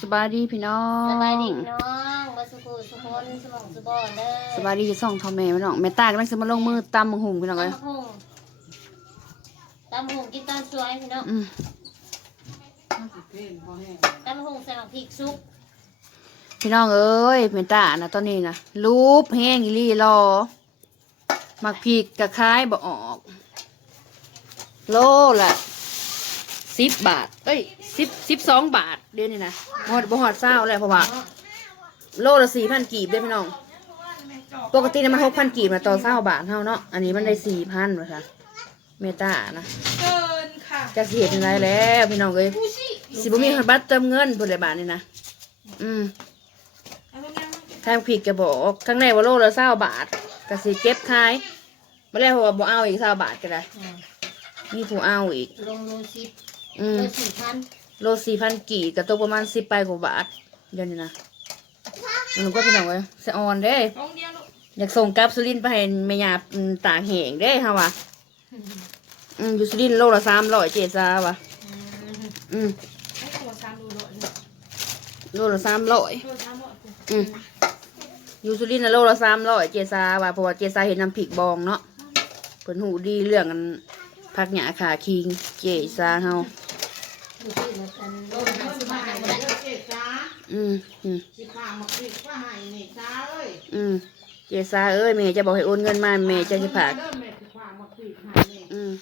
สบายดีพี่น้องสบายดีพี่น้องมาสุขุสุขนสมองสุบอนเด้อสบายดีส่องทอมแม่พี่น้องแม่ตากำลังจะมาลงมือตำมังหุงพี่น้องเอ้ยตำหงตำหงกินตอนสวยพี่น้องอืมตำหงใส่หมักพริกซุปพี่น้องเอ้ยแม่ตานะตอนนี้นะรูปแห้งอีหลีรอหมักพริกกระคายบ่ออก โลละ สิบบาท เอ้ยสิบสิบสองบาท เดี๋ยวนี้นะหอดบ่หอดเศร้าแล้วเพราะว่าโลละสี่พันกีบเด้อพี่น้อง ปกตินะมันหกพันกีบนะต่อเศร้าบาทเท่าเนาะ อันนี้มันได้สี่พันวะค่ะ เมตานะเกินค่ะจะเสียยังไงแล้วพี่น้องเอ้ยสิบ่มีคนบัตรเติมเงินพุ่นเลยบาทนี่นะ อืมเอาลูกยังทางผิดก็บอกข้างในว่าโลละเศร้าบาทก็สิเก็บขายมาแล้วว่าบ่เอาอีกเศร้าบาทก็ได้อืมมีผู้เอาอีกลงโลสิบ อืมโลสี่พันโลสี่พันกี่ก็ตกประมาณสิบไปกว่าบาทเดี๋ยวนี้นะหนูก็พี่น้องเอ้ยสะออนเด้ลงเดียวลูกอยากส่งกลับสุรินทร์ไปให้แม่ยาอืมตากแห้งเด้ค่ะว่ะอืมอยู่สุรินทร์โลละสามร้อยเจ็ดซาวะอืมอืมให้ตัวสามดูโลดโลละสามร้อยโลสามโลดอืมอยู่สุรินทร์นะโลละสามร้อยเจซาว่ะเพราะว่าเจซาเห็นน้ำพริกบองเนาะเพิ่นหูดีเรื่องกันพักหยาขาคิงเจซาเฮาดูสิมัน อันโลห้าสิบบาทหมดแล้วเจ็ดจ้าอืมอืมสิข้ามาปิดว่าให้นี่จ้าเอ้ยอืมเจซาเอ้ยแม่จะบอกให้โอนเงินมาแม่จะสิฝากเด้อแม่สิข้ามาปิดให้นี่อืม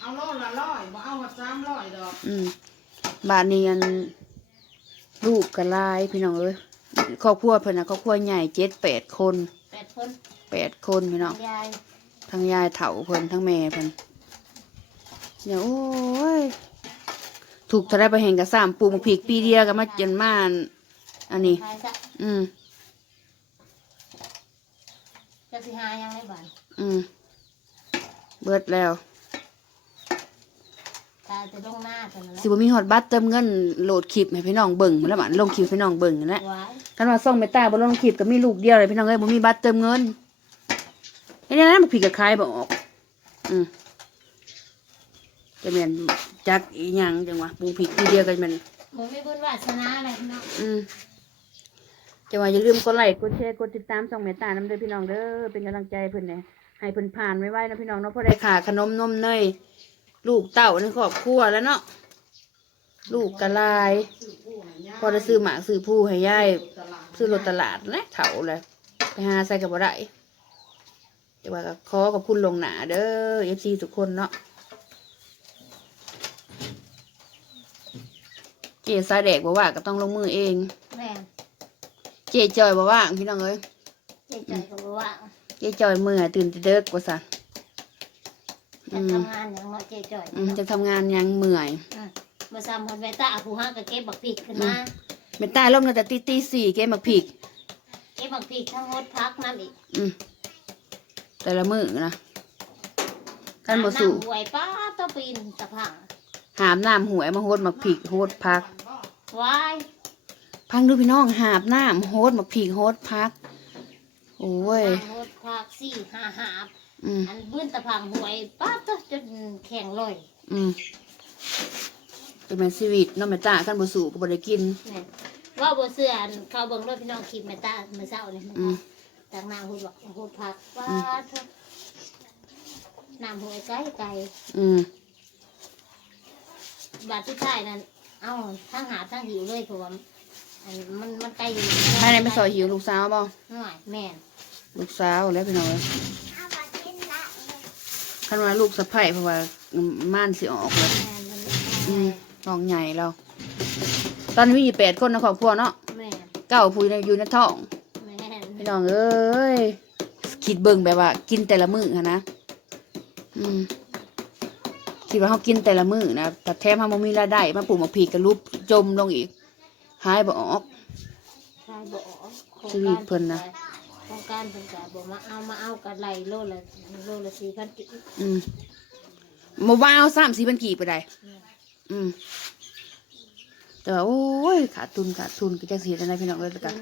เอาโลละร้อยบ่เอามาสามร้อยดอกอืมบ้านนี้อันลูกกะลายพี่น้องเอ้ยครอบครัวเพิ่นน่ะครอบครัวใหญ่เจ็ดแปดคนแปดคนแปดคนพี่น้องยายทั้งยายเฒ่าเพิ่นทั้งแม่เพิ่นเนี่ยโอ้ย ถูกทะเลไปแห่งกับสามปลูกมะพริกปีเดียวก็มาจนมาอันอันนี้ทายซะอืม จะสิหายังไม่บานอืม เบิดแล้ว ตาจะลงหน้ากันแล้วสิบ่มีฮอดบัตรเติมเงินโหลดคลิปให้พี่น้องเบิ่งแล้วมันลงคลิปให้พี่น้องเบิ่งนั่นแหละไว้คันว่าส่องเมตาบ่ลงคลิปก็มีลูกเดียวเลยพี่น้องเอ้ยบ่มีบัตรเติมเงินไอ้นี่นะมะพริกก็ขายบ่ออก อืมจะแม่น จักอีหยังจังวะปลูกพริกปีเดียวก็แม่นมึงไม่บุญวาสนาอะไรพี่น้องอืมจะว่าอย่าลืมกดไลค์กดแชร์กดติดตามช่องเมตตาน้ำเด้อพี่น้องเด้อเป็นกำลังใจให้เพิ่นเนี่ยให้เพิ่นผ่านไว้ๆนะพี่น้องเนาะเพราะได้ขาขนมนมเนยลูกเต้าในครอบครัวแล้วเนาะลูกกะลาย พอได้ซื้อหมากซื้อผู้ให้ยายซื้อรถตลาดนะเถาเลยไปหาใส่กับบ่ได้แต่ว่าก็ขอขอบคุณลวงหนาเด้อเอฟซีทุกคนเนาะ จ๊สายแดกบอกว่าก็ต้องลงมือเอง แม่เจ๊จอยบอกว่าพี่น้องเอ้ยเจ๊ใจก็บอกว่าเจ๊จอยมือตื่นแต่เด็กกว่าสันจะทำงานอย่างเนาะเจ๊จ่อยอืมจะทำงานยังเมื่อยอืมมาซ้ำคนเวตาผู้ห้าก็เก็บบักพริกขึ้นมาเป็นใต้ร่มตั้งแต่ตีตีสี่เกมบักผีกเก็บบักพริกทั้งหมดพักน้ำอีกอืมแต่ละมือนะกันบ่สู่น้ำหวยป้าต้องปีนตะพังหามน้ำหวยมาโฮดบักผีกโฮดพัก วายพังดูพี่น้องหาบน้ำโฮดบักผีกโฮดพัก โอ้ยน้ำหมดพักสี่ห้าหาบอืมอันบื้นตะพังหวยป้าต้องจนแข็งลอยอืมเป็นแมนชีวิตเน้องแม่ตากันบ่สู่ก็บ่ได้กินเนี่ยว่าบัเสื้ออันเขาเบิ่งรถพี่น้องคลิปแม่ตาเมื่อเช้านี่อืม ต่างนางหูดบอกหูดพักป้าเถอะน้ำหวยไกลไกลอืม บาดที่ใต้นั่น เอาทั้งหาทั้งหิวเลยเพราะว่าอันมันมันไกลอยู่ภายในไม่ซอยหิวลูกสาวบ่หน่อยแม่นลูกสาวแล้วพี่น้องเอ้ยคันว่าลูกสะใภ้เพราะว่าม่านสิออกเลยแม่นมันอืมท้องใหญ่เรา ตอนนี้มีอยู่แปดคนในครอบครัวเนาะแม่นเก้าผู้อยู่ในท้อง แม่นพี่น้องเอ้ยคิดเบิ่งแบบว่า กินแต่ละมื้อหั้นนะ อืม คิดว่าเขากินแต่ละมื้อนะแต่แถมเขาบ่มีรายได้มาปลูกมะพริกกระลุบจมลงอีกหายบ่ออก ใช่บ่ออกชีวิตเพิ่นน่ะโครงการเพิ่นก็บอกมาเอามาเอากันไหลโลละโลละสี่พันกิอืมมาว่าเอาสามสี่พันกี่ไปได้ อืม แต่ว่าโอ้ยขาดทุนขาดทุนก็จะเสียอะไรพี่น้องเลยแล้วกัน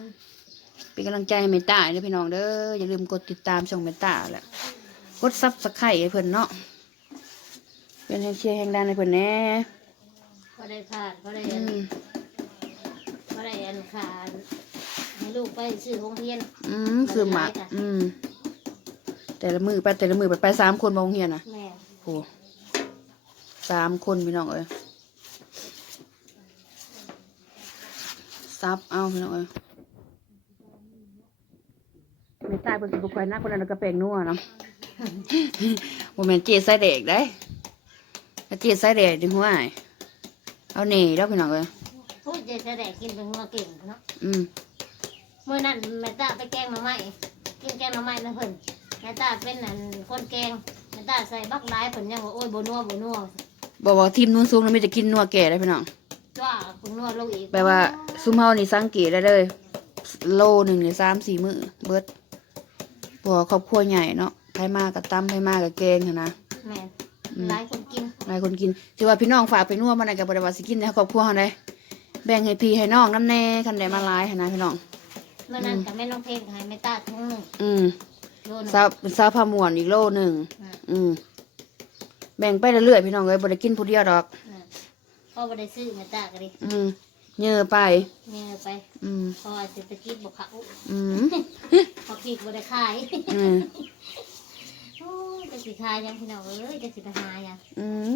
เป็นกำลังใจให้เมตตาเด้อพี่น้องเด้ออย่าลืมกดติดตามช่องเมตตาแหละกดซับสไครต์ให้เพิ่นเนาะ เป็นแรงเชียร์แรงดันให้เพิ่นแหน่พอได้ผ่านพอได้อืมไปซื้อโรงเรียน อืมคือหมักอืม แต่ละมือไปแต่ละมือไปไปสามคนมาโรงเรียนนะแม่โอ้สามคนพี่น้องเอ้ยซับเอาพี่น้องเอ้ยไม่ตายเป็นสิบกว่านักคนนั้นก็แปลงนัวเนาะโมเมนเจใส่เด็กได้ ถ้าเจใส่เด็กดึงหัวอ้ายเอาหนีแล้วพี่น้องเอ้ยพูดเจแสดงกินเป็นงัวเก่งเนาะอืมเมื่อนั้นแม่ตาไปแกงหน่อไม้กินแกงหน่อไม้นะเพิ่นแม่ตาเป็นนั่นคนแกงแม่ตาใส่บักหลายเพิ่นยังว่าโอ้ยบ่นัวบ่นัวบอกว่าทีมนู้นสูงแล้วไม่จะกินนัวแก่ได้พี่น้องจ้าเพิ่นนัวลงอีกแปลว่าซุมเฮานี่สังเกตได้เลย โลหนึ่งในสามสี่มือเบิดบัวครอบครัวใหญ่เนาะใครมากับตั้มใครมากับแกงหั้นนะแม่นอืม หลายคนกินหลายคนกินถือว่าพี่น้องฝากไปนัวมาในกับบริวารสิกินในครอบครัวเฮาได้แบ่งให้พี่ให้น้องน้ำแน่คันใดมาหลายหั้นนะพี่น้องเมื่อนั้นกับแม่น้องเพลงให้แม่ตาทุ่งหนึ่งอืมโลหนึงซาวซาวพาม่วนอีกโลหนึ่งอืมอืมแบ่งไปเรื่อยๆพี่น้องเอ้ยบ่ได้กินผู้เดียวดอกอืมพ่อบ่ได้ซื้อแม่ตาก็ดิอืมเยอะไปแม่ไป อืมเพราะว่าเศรษฐกิจบ่เขาอืมพอพริกบ่ได้ขายอืมโอ้ย จะสิขายยังพี่น้องเอ้ยจะสิไปหายังอืม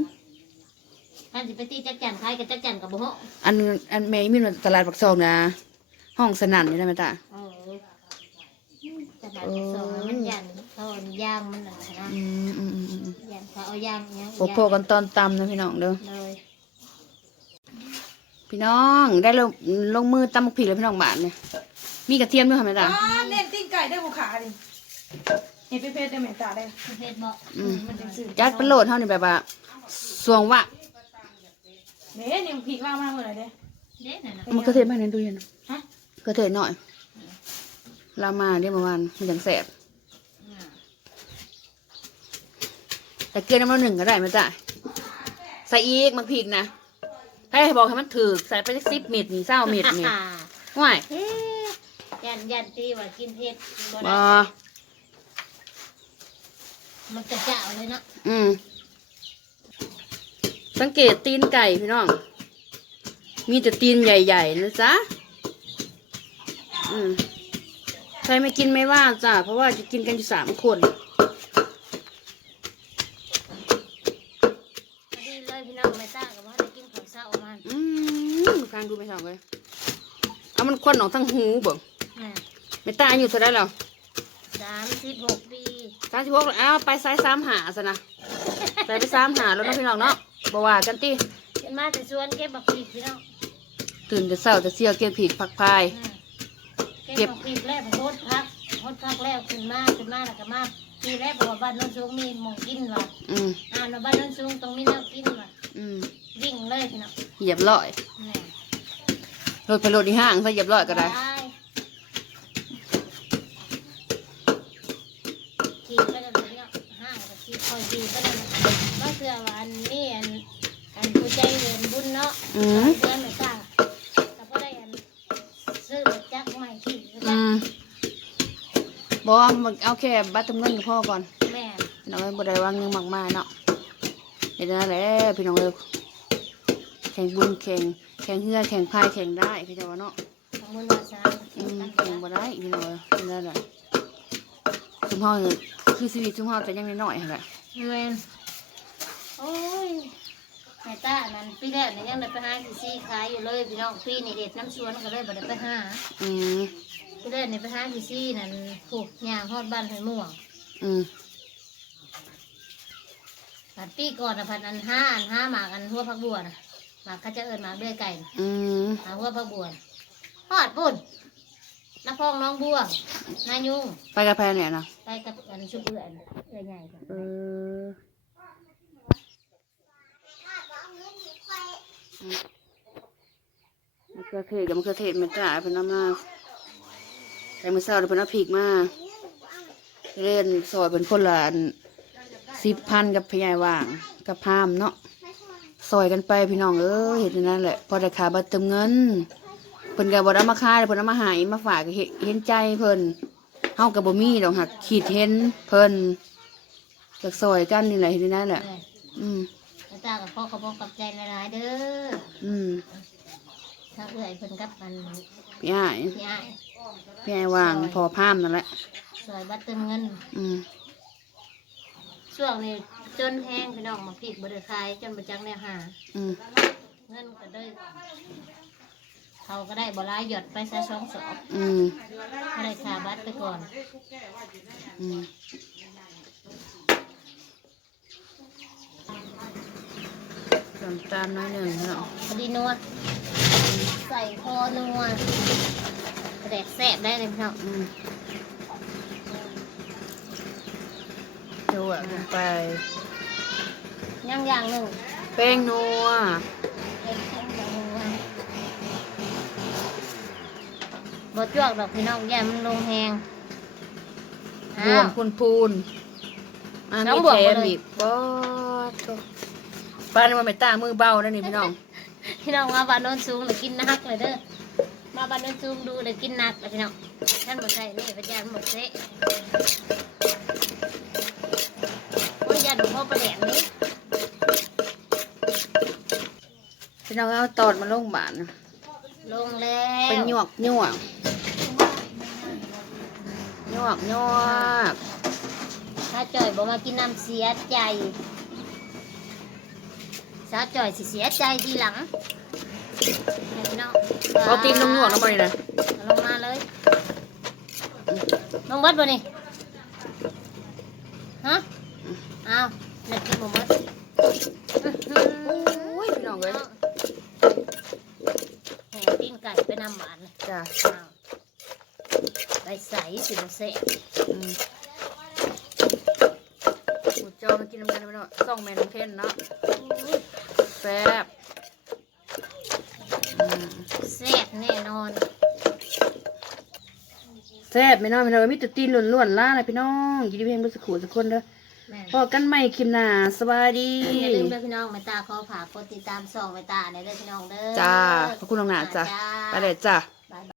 อันสิไปตีจักจันขายกับจักจันกับบ่ฮะอันอันแม่มีมาตลาดปักซองนะ ห้องสนั่นนี่ได้ไหมตาเออจันทร์สองมันยันตอนย่างมันน่ะนะอืมอืมอืมอืมยันเขาเอาย่างเนี้ยโอ้โหกันตอนตำนะพี่น้องเด้อ เลยพี่น้องได้ลงลงมือตำบักผีแล้วพี่น้องบาทเนี่ยมีกระเทียมด้วยค่ะแม่อ๋ตาอเล่นติ้งไก่ได้หัวขาดิ เห็นเพชรได้ไหมตาได้เพชรบอกอืมมันเป็นสื่อจัดเป็นโหลดเท่านี้แบบว่าสวงวะเด้เนี่ยผีว่างมากเลยเด้เด้น่ะนะมันกระเทียมไปในตู้เย็นฮะกระเทียมหน่อยเรามาเดี๋ยวเมื่อวานมันยังแสบแต่เกลือน้ำมันหนึ่งก็ได้แม่ตาใส่อีกมักพริกนะให้บอกให้มันถือใส่ไปสักสิบเม็ดนี่เศร้าเม็ดนี่อ่าห่วยเอ๊ะยันยันตีว่ากินเพชรบ่บได้อ มันกระเจ้าเลยเนาะอืม สังเกตตีนไก่พี่น้อง มีแต่ตีนใหญ่ๆนะจ๊ะ อืม ใครไม่กินไม่ว่าจ้ะ เพราะว่าจะกินกันอยู่สามคนพอดีเลยพี่น้องไม่ต้ากับว่าได้กินของเศร้ามันอืมฟังดูไม่ชอบเลยเอามันควันออกทั้งหูเบิ่งอ่าไม่ตายอายู่เท่าไรแล้วสามสิบหกปี สามสิบหกเอาไปไซส์สามหาซะนะใส่ไปสามหาแล้วเนาะพี่น้องเนาะบว่ากันตีขึ้นมาแต่สวนเก็บบักพริกพี่น้องตื่นจะเศร้าจะเสียวเกี่ยวผิดผักพายอ่าเก็เก็บบ บักพริกแล้วโคตรพักโคตรพักแล้วขึ้นมาขึ้นมาแล้วก็มาปีแรกบอกว่าบ้านโน้นสูงมีหมองกินว่ะอืมอ่าแล้วบ้านโน้นสูงตรงมีแนวกินว่ะอืมวิ่งเลยพี่น้องเหยียบลอยแหม่รถไปรถที่ห้างถ้าเหยียบลอยก็ได้ขี่ไปแล้วพี่น้องห้างก็ขี่คอยขี่ไปแล้ว ก็เสื้อว่าอันนี้อันอันผู้ใจเดินบุญเนาะอืมเสื้อไม่กล้าแต่พอได้อันซื้อจักรใหม่ขี่ก็อืได้มบอกว่ามันเอาแค่บัตรทำเงินกับพ่อก่อนแม่พี่น้องเอ้ยบ่ได้วางเงินมากมายเนาะเห็นนั่นแหละพี่น้องเอ้ยแข่งบุญแข่งแข่งเฮือแข่งพายแข่งได้พี่เจ้าว่าเนาะของมือวาสาอืมแข่งบ่ได้พี่น้องเอ้ยเห็นนั่นแหละซุมเฮาเนี่ยคือชีวิตซุมเฮาแต่ยังน้อยๆหั่นแหละเงินโอ้ยแม่ ตานั่นปีแรกเนี่ยยังได้ไปหากี่ซี่ขายอยู่เลยพี่น้องปีนี่เด็ดน้ำสวนก็เลยบ่ได้ไปหาอืมปีแรกนี่ไปหากี่ซี่นั่นผูกยางฮอดบ้านไผ่ม่วงอืมผัดปีก่อนนะผัดอันห้าอันห้าหมากอันหัวผักบัวนะหมากเขาจะเอิญหมากเดือยไก่น่ะอืมหมากหัวผักบัวน่ะฮอดปุ่นน้าพองน้องบัวนายุงไปกับแพนเนี่ยนะไปกับอันชุบเอื่อนเอื่อยใหญ่ค่ะเออ มะเขือเทศกับมะเขือเทศมันจ่าเป็นน้ำมาแต่เมื่อเช้าเดี๋ยวเป็นน้ำพริกมาเล่นซอยเป็นคนละสิบพันกับพยายว่างกับพามเนาะซอยกันไปพี่น้องเออเห็นนั่นแหละพอได้ขาบัตรเติมเงินเพิ่นกับบเอามาขายเพิ่นเอามาหายมาฝากเห็นใจเพิ่นเฮากับบ่มีดอกหักขีดเห็นเพิ่นจากซอยกันนี่แหละเห็นนั่นแหละ อืม ตากับพ่อกับพ่อกับใจละลายๆเด้ออืมทางเอื้อยเพิ่นกับมันพี่อ้ายพี่อ้ายพี่อ้ายวางพอพามนั่นแหละซอยบัตรเติมเงิน อืมช่วงนี้จนแห้งพี่น้องมาพริกบ่ได้ขายจนบ่จักแนวหา อืมเงินก็ได้เขาก็ได้บ่หลายหยดไปซะสองสอบอืมก็ได้ค่าบัตรไปก่อน อืม น้ำตาลน้อยหนึ่งเนาะพอดีนัวใส่พอนัวแดกแซ่บได้เลยพี่น้องอืมดูอะลงไปย่างอย่างหนึ่งแป้งนัวเป็นแค่อย่างหนึ่งว่าบ่จวกดอกพี่น้องแย่มันลงแหงรอ้าววมพูนพูนอะน้องมีบวกแถหมมดเลยอีกป๊อด โถ่ป้านมันไม่ตามือเบาแล้วนี่พี่น้อง พี่น้องมาบ้านโน้นสูงเลยกินนักเลยเด้อ มาบ้านโน้นสูงดูเลยกินนักเลยพี่น้องท่านหมดใส่นี่พระเจ้าหมดเสะโอ้ยยันพ่อประแดงนี้พี่น้องเอาตอดมาลงบานนะลงแล้วเป็นหยวกหยวกหยวกหยวกถ้าจ่อยบอกมากินน้ำเสียใจ สาวจ่อยสิเสียใจทีหลังให้พี่น้องเอาตีนลงหยวกน้ำมันนี่นะลงมาเลยลงเบิดบ่นี่ฮะอ้าวนึกกินบ่เบิดอื้อหือโอ้ยพี่น้องเอ้ยแห่ปิ้งไก่ไปนำหวานเลยจ้าอ้าวไปใส่สิบเสะอืม นน้ำกันพี่น้องส่องแม่น้ำเทนเนาะแซ่บอืมแซ่บแน่นอนแซ่บพี่น้องพี่น้องมีแต่ตีนล้วนๆล่าเลยพี่น้องยินดีเพียงเพื่อสักครู่สักคนเด้อแม่นพอกันใหม่คลิปหน้าสบายดีอย่าลืมเด้อพี่น้องแม่ตาขอฝากกดติดตามส่องแม่ตาในเด้อพี่น้องเด้อจ้าขอบคุณน้องหนาจ้ะไปเลยจ้ะ